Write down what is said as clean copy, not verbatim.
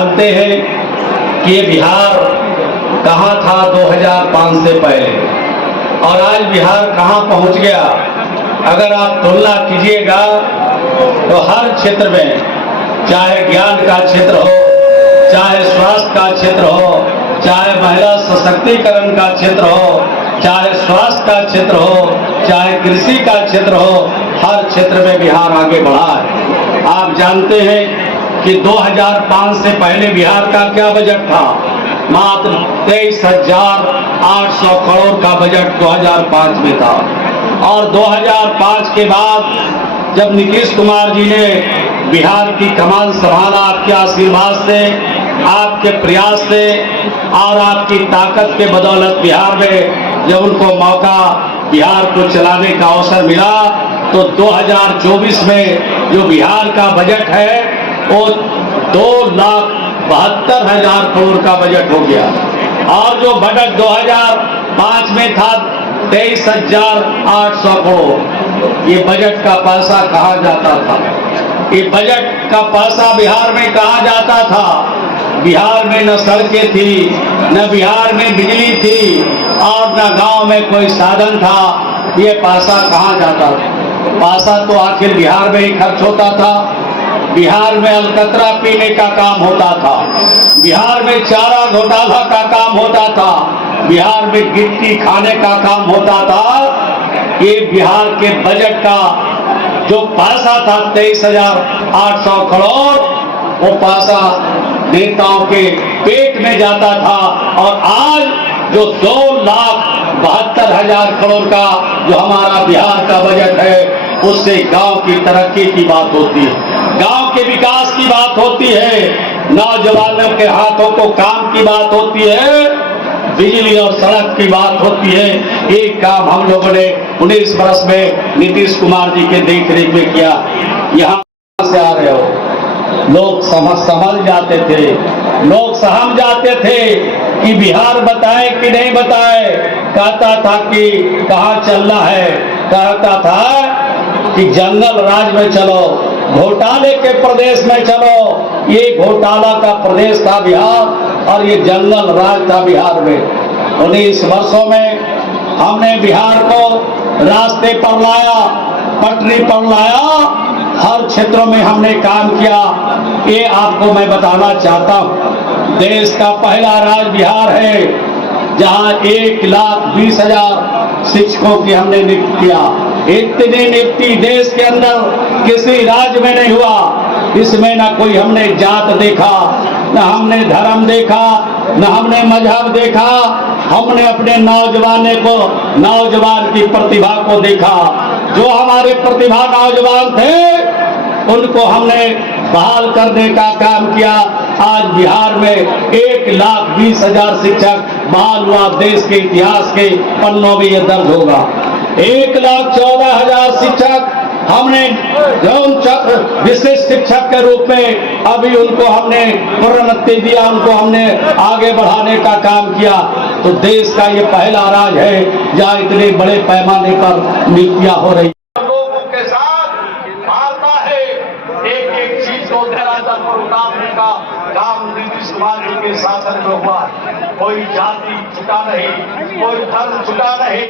जानते हैं कि ये बिहार कहाँ था 2005 से पहले और आज बिहार कहाँ पहुँच गया। अगर आप तुलना कीजिएगा तो हर क्षेत्र में, चाहे ज्ञान का क्षेत्र हो, चाहे स्वास्थ्य का क्षेत्र हो, चाहे महिला सशक्तिकरण का क्षेत्र हो, चाहे स्वास्थ्य का क्षेत्र हो, चाहे कृषि का क्षेत्र हो, हर क्षेत्र में बिहार आगे बढ़ा है। आप जानते हैं कि 2005 से पहले बिहार का क्या बजट था? मात्र 23,800 करोड़ का बजट 2005 में था। और 2005 के बाद जब नीतीश कुमार जी ने बिहार की कमान संभाला, आपके आशीर्वाद से, आपके प्रयास से और आपकी ताकत के बदौलत बिहार में जब उनको मौका बिहार को चलाने का अवसर मिला, तो 2024 में जो बिहार का बजट है वो 2,72,000 करोड़ का बजट हो गया। और जो बजट 2005 में था 23,800 करोड़, ये बजट का पैसा कहाँ जाता था? ये बजट का पैसा बिहार में कहाँ जाता था? बिहार में न सड़कें थी, न बिहार में बिजली थी और न गांव में कोई साधन था। ये पैसा कहाँ जाता था? पैसा तो आखिर बिहार में ही खर्च होता था। बिहार में अलकतरा पीने का काम होता था, बिहार में चारा घोटाला का काम होता था, बिहार में गिट्टी खाने का काम होता था। ये बिहार के बजट का जो पैसा था 23,800 करोड़, वो पैसा नेताओं के पेट में जाता था। और आज जो 2,72,000 करोड़ का जो हमारा बिहार का बजट है, उससे गांव की तरक्की की बात होती है, गांव के विकास की बात होती है, नौजवानों के हाथों को काम की बात होती है, बिजली और सड़क की बात होती है। एक काम हम लोगों ने 19 वर्ष में नीतीश कुमार जी के देखरेख में किया। यहाँ से आ रहे हो, लोग समझ जाते थे, लोग सहम जाते थे कि बिहार बताए कि नहीं बताए। कहता था कि कहाँ चलना है, कहता था कि जंगल राज में चलो, घोटाले के प्रदेश में चलो। ये घोटाला का प्रदेश था बिहार और ये जंगल राज था बिहार में। 19 वर्षों में हमने बिहार को रास्ते पर लाया, पटरी पर लाया, हर क्षेत्रों में हमने काम किया। ये आपको मैं बताना चाहता हूँ, देश का पहला राज्य बिहार है जहाँ 1,20,000 शिक्षकों की हमने नियुक्ति किया। इतनी नियुक्ति देश के अंदर किसी राज्य में नहीं हुआ। इसमें न कोई हमने जात देखा, न हमने धर्म देखा, न हमने मजहब देखा। हमने अपने नौजवान की प्रतिभा को देखा। जो हमारे प्रतिभा नौजवान थे उनको हमने बहाल करने का काम किया। आज बिहार में 1,20,000 शिक्षक बहाल हुआ। देश के इतिहास के पन्नों में यह दर्ज होगा। 1,14,000 शिक्षक हमने विशिष्ट शिक्षक के रूप में अभी उनको हमने प्रोन्नति दिया, उनको हमने आगे बढ़ाने का काम किया। तो देश का ये पहला राज्य है जहाँ इतने बड़े पैमाने पर नियुक्तियां हो रही। लोगों के साथ भावना है, एक एक चीज को धरातल पर उतारने का काम नीतीश कुमार जी के शासन में हुआ। कोई जाति छुटा नहीं, कोई धर्म छुटा नहीं।